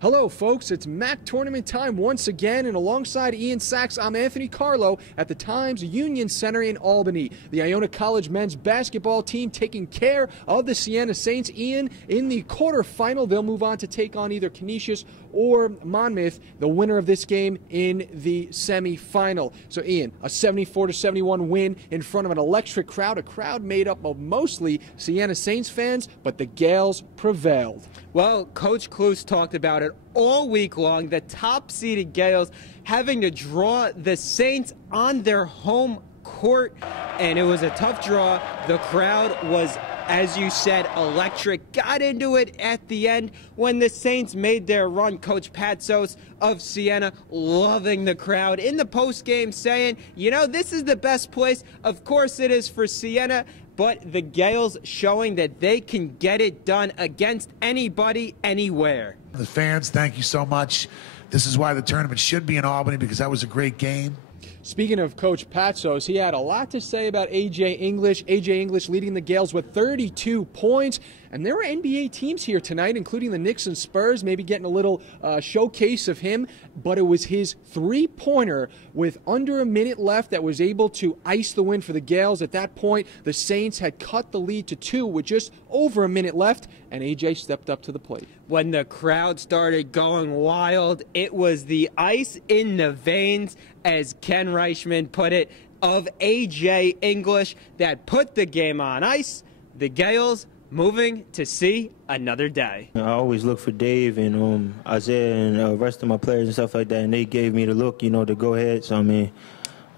Hello folks, it's MAAC tournament time once again, and alongside Ian Sacks, I'm Anthony Carlo at the Times Union Center in Albany. The Iona College men's basketball team taking care of the Siena Saints. Ian, in the quarterfinal, they'll move on to take on either Canisius or Monmouth, the winner of this game in the semifinal. So Ian, a 74-71 win in front of an electric crowd, a crowd made up of mostly Siena Saints fans, but the Gaels prevailed. Well, Coach Kluse talked about it all week long, the top-seeded Gaels having to draw the Saints on their home court, and it was a tough draw. The crowd was, as you said, electric. Got into it at the end when the Saints made their run. Coach Patsos of Siena loving the crowd in the postgame, saying, you know, this is the best place. Of course it is for Siena, but the Gaels showing that they can get it done against anybody, anywhere. The fans, thank you so much. This is why the tournament should be in Albany, because that was a great game. Speaking of Coach Patsos, he had a lot to say about A.J. English. A.J. English leading the Gaels with 32 points. And there were NBA teams here tonight, including the Knicks and Spurs, maybe getting a little showcase of him. But it was his three-pointer with under a minute left that was able to ice the win for the Gaels. At that point, the Saints had cut the lead to 2 with just over a minute left, and A.J. stepped up to the plate. When the crowd started going wild, it was the ice in the veins, as Ken Reichman put it, of A.J. English that put the game on ice. The Gaels moving to see another day. I always look for Dave and Isaiah and the rest of my players and stuff like that, and they gave me the look, you know, to go ahead. So, I mean,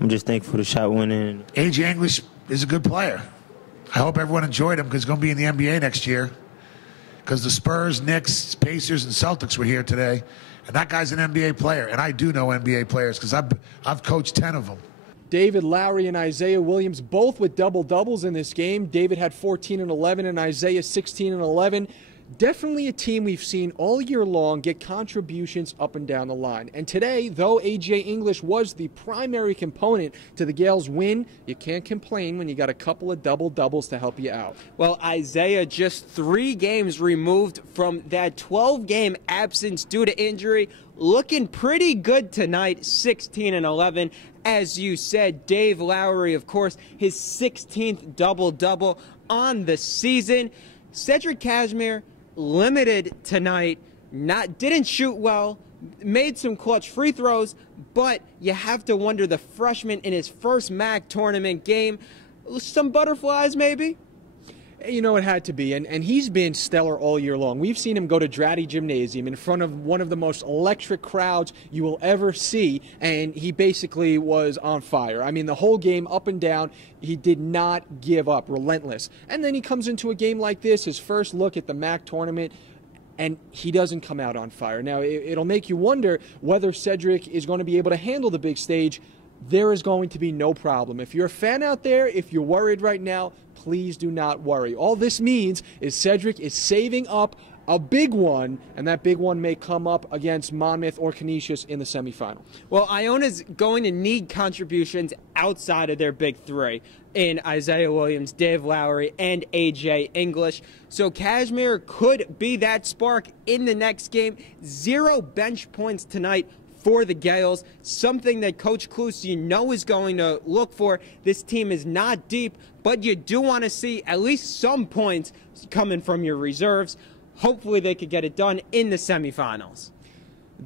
I'm just thankful for the shot winning. A.J. English is a good player. I hope everyone enjoyed him, because he's going to be in the NBA next year. Because the Spurs, Knicks, Pacers, and Celtics were here today. And that guy's an NBA player. And I do know NBA players, because I've coached 10 of them. David Lowry and Isaiah Williams both with double-doubles in this game. David had 14 and 11 and Isaiah 16 and 11. Definitely a team we've seen all year long get contributions up and down the line. And today, though A.J. English was the primary component to the Gaels' win, you can't complain when you got a couple of double-doubles to help you out. Well, Isaiah just 3 games removed from that 12-game absence due to injury, looking pretty good tonight, 16 and 11. As you said, Dave Lowry, of course, his 16th double-double on the season. Cedric Cashmere, limited tonight, didn't shoot well, made some clutch free throws, but you have to wonder, the freshman in his first MAAC tournament game, some butterflies maybe? You know, it had to be, and he's been stellar all year long. We've seen him go to Dratty Gymnasium in front of one of the most electric crowds you will ever see, and he basically was on fire. I mean, the whole game, up and down, he did not give up, relentless. And then he comes into a game like this, his first look at the MAAC tournament, and he doesn't come out on fire. Now, it'll make you wonder whether Cedric is going to be able to handle the big stage. There is going to be no problem. If you're a fan out there, if you're worried right now, please do not worry. All this means is Cedric is saving up a big one, and that big one may come up against Monmouth or Canisius in the semifinal. Well, Iona's going to need contributions outside of their big 3 in Isaiah Williams, Dave Lowry, and A.J. English. So Cashmere could be that spark in the next game. 0 bench points tonight for the Gaels, something that Coach Kluse, you know, is going to look for. This team is not deep, but you do want to see at least some points coming from your reserves. Hopefully they could get it done in the semifinals.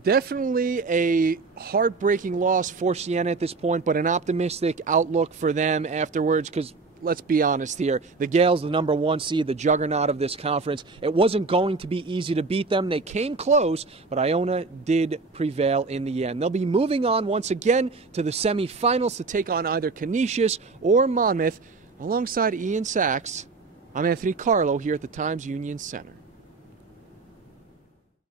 Definitely a heartbreaking loss for Siena at this point, but an optimistic outlook for them afterwards, because let's be honest here, the Gaels, the #1 seed, the juggernaut of this conference, it wasn't going to be easy to beat them. They came close, but Iona did prevail in the end. They'll be moving on once again to the semifinals to take on either Canisius or Monmouth. Alongside Ian Sacks, I'm Anthony Carlo here at the Times Union Center.